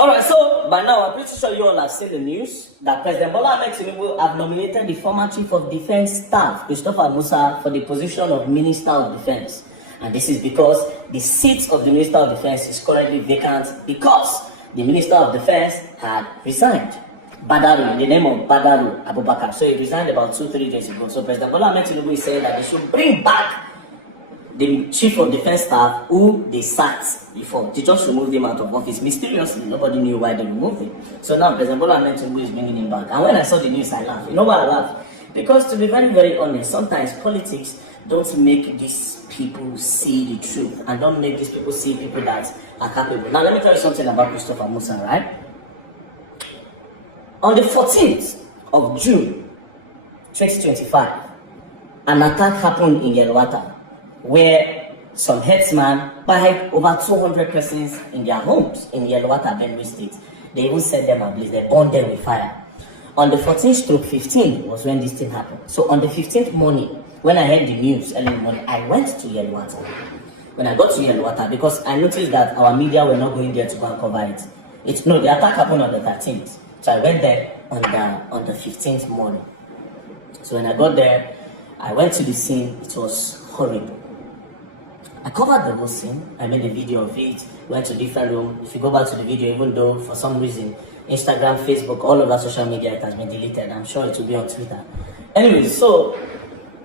Alright, so by now I'm pretty sure you all have seen the news that President Bola Ahmed Tinibu have nominated the former Chief of Defense Staff, Christopher Musa, for the position of Minister of Defense. And this is because the seat of the Minister of Defense is currently vacant because the Minister of Defense had resigned. Badaru, in the name of Badaru Abubakar. So he resigned about 2-3 days ago. So President Bola Ahmed Tinibu is saying that they should bring back the Chief of Defense Staff who they sacked before. They just removed him out of office mysteriously. Nobody knew why they removed him. So now President Bola Ahmed Tinibu is bringing him back. And when I saw the news, I laughed. You know why I laughed? Because to be very, very honest, sometimes politics don't make these people see the truth and don't make these people see people that are capable. Now let me tell you something about Christopher Musa, right? On the 14th of June 2025, an attack happened in Yelwata, where some headsmen buried over 200 persons in their homes in Yelwata, Benue State. They even set them ablaze, they burned them with fire. On the 14th/15th was when this thing happened. So on the 15th morning, when I heard the news early in the morning, I went to Yelwata. When I got to Yelwata, because I noticed that our media were not going there to go and cover it. The attack happened on the 13th. So I went there on the 15th morning. So when I got there, I went to the scene. It was horrible. I covered the whole scene. I made a video of it. Went to different rooms. If you go back to the video, even though for some reason Instagram, Facebook, all over social media, it has been deleted. I'm sure it will be on Twitter. Anyways, so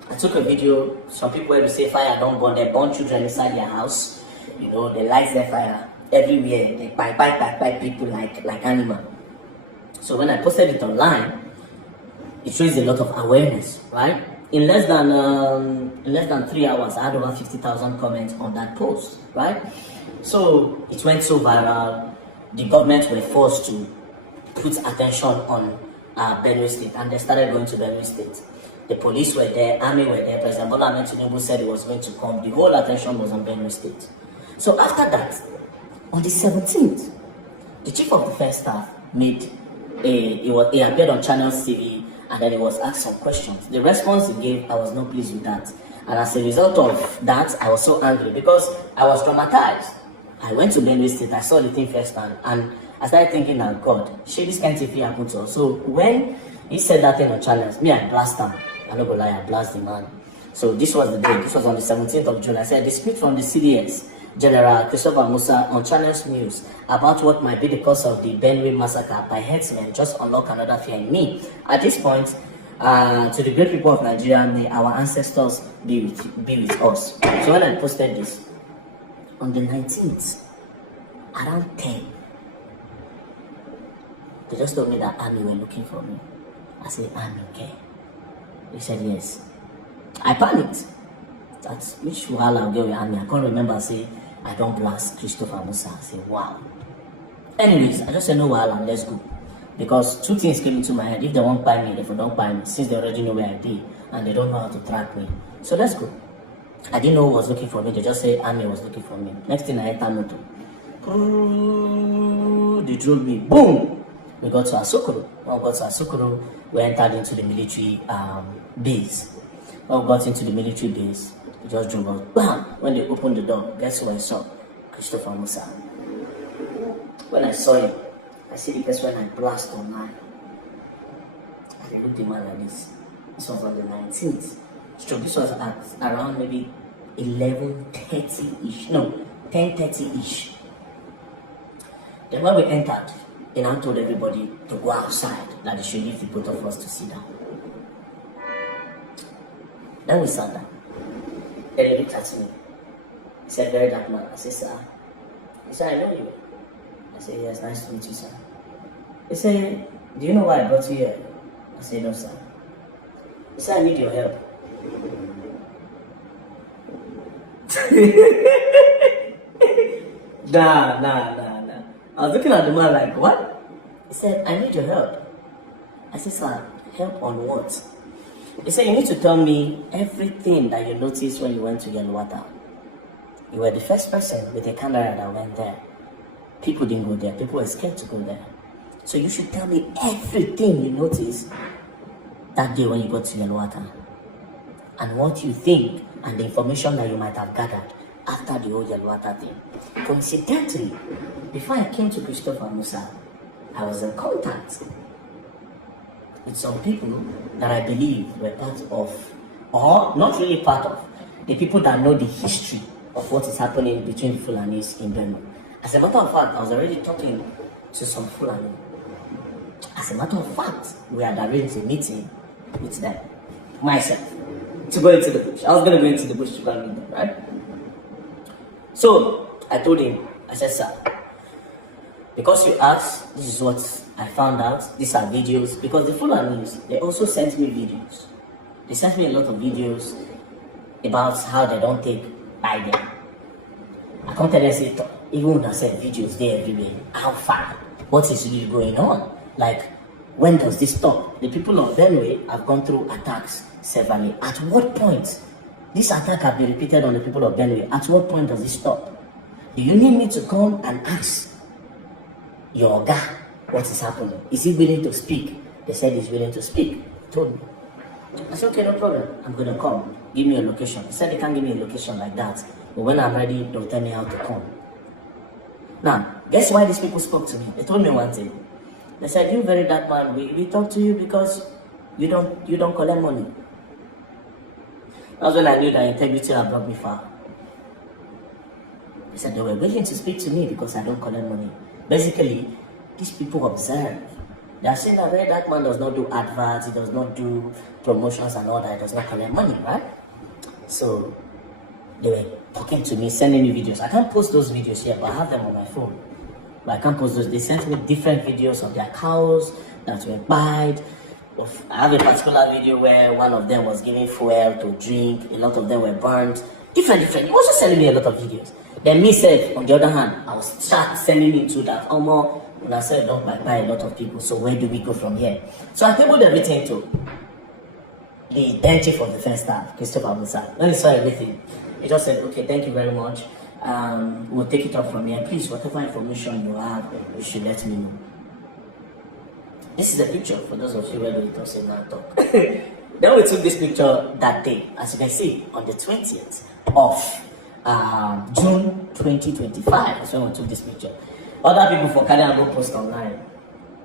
I took a video. Some people will say fire don't burn. They burn children inside their house. You know, they light their fire everywhere. They bite people like animal. So when I posted it online, it raised a lot of awareness, right? In less than 3 hours, I had over 50,000 comments on that post, right? So it went so viral. The government were forced to put attention on Benue State, and they started going to Benue State. The police were there, army were there. President Bola Ahmed Tinibu said he was going to come. The whole attention was on Benue State. So after that, on the 17th, the Chief of Defense Staff he appeared on Channels TV, and then he was asked some questions. The response he gave, I was not pleased with that. And as a result of that, I was so angry because I was traumatized. I went to Benue State, I saw the thing firsthand, and I started thinking, oh God, shit, this kind of thing happened to us. So when he said that thing on Channels, me, I blast him. I'm not gonna lie, I blast the man. So this was the day, this was on the 17th of June. I said, the speech from the CDS, General Christopher Musa on Channels News about what might be the cause of the Benue massacre by herdsmen just unlock another fear in me. At this point, to the great people of Nigeria, may our ancestors be with us. So when I posted this, on the 19th, around 10, they just told me that army were looking for me. I said, army, okay? They said, yes. I panicked. That's which while I'll get with army. I can't remember, say, I don't blast Christopher Musa. I say, wow. Anyways, I just said, no, while let's go. Because two things came into my head. If they won't buy me, if they don't buy me, since they already know where I be, and they don't know how to track me. So let's go. I didn't know who was looking for me. They just said army was looking for me. Next thing I enter motor. They drove me. Boom! We got to Asokoro. When we got to Asokoro, we entered into the military base. When we got into the military base, we just drove out. Bam! When they opened the door, guess who I saw? Christopher Musa. When I saw him, I see the person when I blast online. I looked at the man like this. This was on the 19th. So this was at around maybe 11:30-ish. No, 10:30-ish. Then when we entered, they now told everybody to go outside, that they should leave the both of us to sit down. Then we sat down. Then he looked at me. He said, very dark man. I said, sir. He said, I know you. I said, yes, nice to meet you, sir. He said, do you know why I brought you here? I said, no, sir. He said, I need your help. Nah. I was looking at the man like, what? He said, I need your help. I said, sir, help on what? He said, you need to tell me everything that you noticed when you went to Yelwata. You were the first person with a camera that went there. People didn't go there. People were scared to go there. So you should tell me everything you noticed that day when you got to Yelwata. And what you think and the information that you might have gathered after the whole Yelwata thing. Coincidentally, before I came to Christopher Musa, I was in contact with some people that I believe were part of, or not really part of, the people that know the history of what is happening between Fulanis in Benue. As a matter of fact, I was already talking to some Fulani. As a matter of fact, we had arranged a meeting with them, myself, to go into the bush. I was going to go into the bush to go and meet them, right? So I told him, I said, sir, because you asked, this is what I found out. These are videos. Because the Fulanis, they also sent me videos. They sent me a lot of videos about how they don't take Biden. I come tell them, say, even when I said videos there everywhere, how far? What is really going on? Like, when does this stop? The people of Benue have gone through attacks severally. At what point? This attack have been repeated on the people of Benue. At what point does it stop? Do you need me to come and ask your guy what is happening? Is he willing to speak? They said he's willing to speak. He told me. I said, okay, no problem. I'm going to come. Give me a location. He said they can't give me a location like that. But when I'm ready, they'll tell me how to come. Now, guess why these people spoke to me? They told me one thing. They said, you very dark man, we talk to you because you don't collect money. That's when I knew that integrity had brought me far. They said they were willing to speak to me because I don't collect money. Basically, these people observe. They are saying that very dark man does not do adverts, he does not do promotions and all that, he does not collect money, right? So they were talking to me, sending me videos. I can't post those videos here, but I have them on my phone. But I can't post those. They sent me different videos of their cows that were buyed. I have a particular video where one of them was giving fuel to drink. A lot of them were burned. Different. He was just sending me a lot of videos. Then me said, on the other hand, I was start sending into that Omo. When I said, don't buy a lot of people. So where do we go from here? So I tabled everything to the then chief of defense staff, Christopher Musa. When he saw everything, he just said, okay, thank you very much. We'll take it up from here. Please, whatever information you have, you should let me know. This is a picture for those of you who don't talk, say now talk. Then we took this picture that day, as you can see, on the 20th of June 2025. That's when we took this picture. Other people for Canada go post online.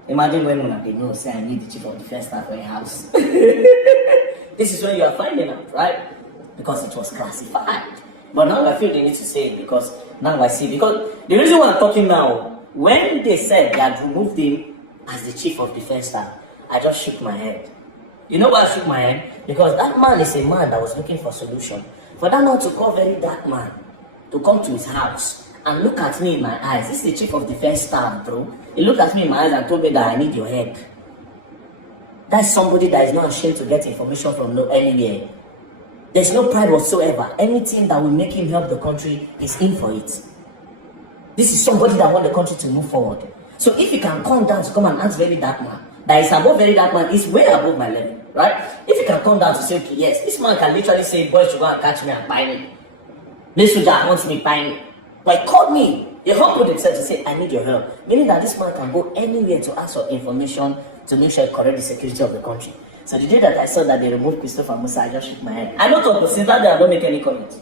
Imagine when they know, say I need the chief of defense staff for a house. This is when you are finding out, right? Because it was classified. But now I feel they need to say it because now I see. Because the reason why I'm talking now, when they said they had removed him as the chief of defense staff, I just shook my head. You know why I shook my head? Because that man is a man that was looking for solution. For that man to call very dark man to come to his house and look at me in my eyes. This is the chief of defense staff, bro. He looked at me in my eyes and told me that I need your help. That's somebody that is not ashamed to get information from anywhere. There's no pride whatsoever. Anything that will make him help the country is in for it. This is somebody that wants the country to move forward. So if he can come down to come and ask very dark man, that is above very dark man, is way above my level, right? If he can come down to say, okay, yes, this man can literally say, boys should go and catch me and buy me. This soldier wants me, buy me. But he called me. He humbled himself to say, I need your help. Meaning that this man can go anywhere to ask for information to make sure he correct the security of the country. So the day that I saw that they removed Christopher Musa, I just shook my head. I don't talk, but since that day I don't make any comments.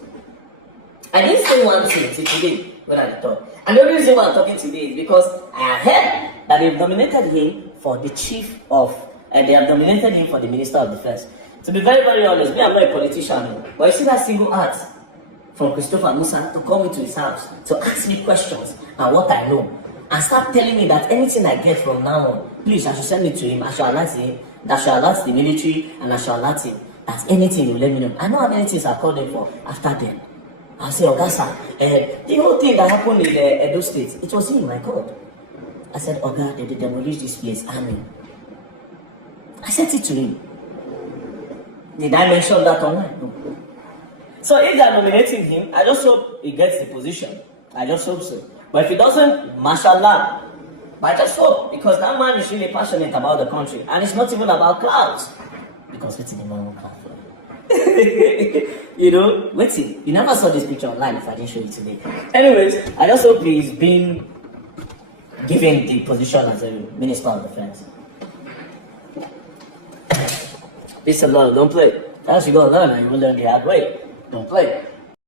I didn't say one thing till today when I talk. And the only reason why I'm talking today is because I have heard that they've nominated him for the chief of, and they have nominated him for the Minister of Defense. To be very, very honest, me, I'm not a politician, but you see that single act from Christopher Musa to come into his house, to ask me questions and what I know, and start telling me that anything I get from now on, please, I should send it to him, I should alert him, that should alert the military, and I should alert him. That's anything you let me know. I know how many things I called him for after then. I'll say, Oga, the whole thing that happened in the Edo State, it was him, my God. I said, Oga, they demolished this place, Amen. I sent it to him. Did I mention that online? No. So if they are nominating him, I just hope he gets the position. I just hope so. But if he doesn't, mashallah. But I just hope, because that man is really passionate about the country. And it's not even about clouds. Because what's in the man cloud for? You know, waiting. You never saw this picture online if I didn't show you today. Anyways, I just hope he's been given the position as a Minister of Defense. Peace and love, don't play. That's you gonna learn and you will learn the hard way. Don't play.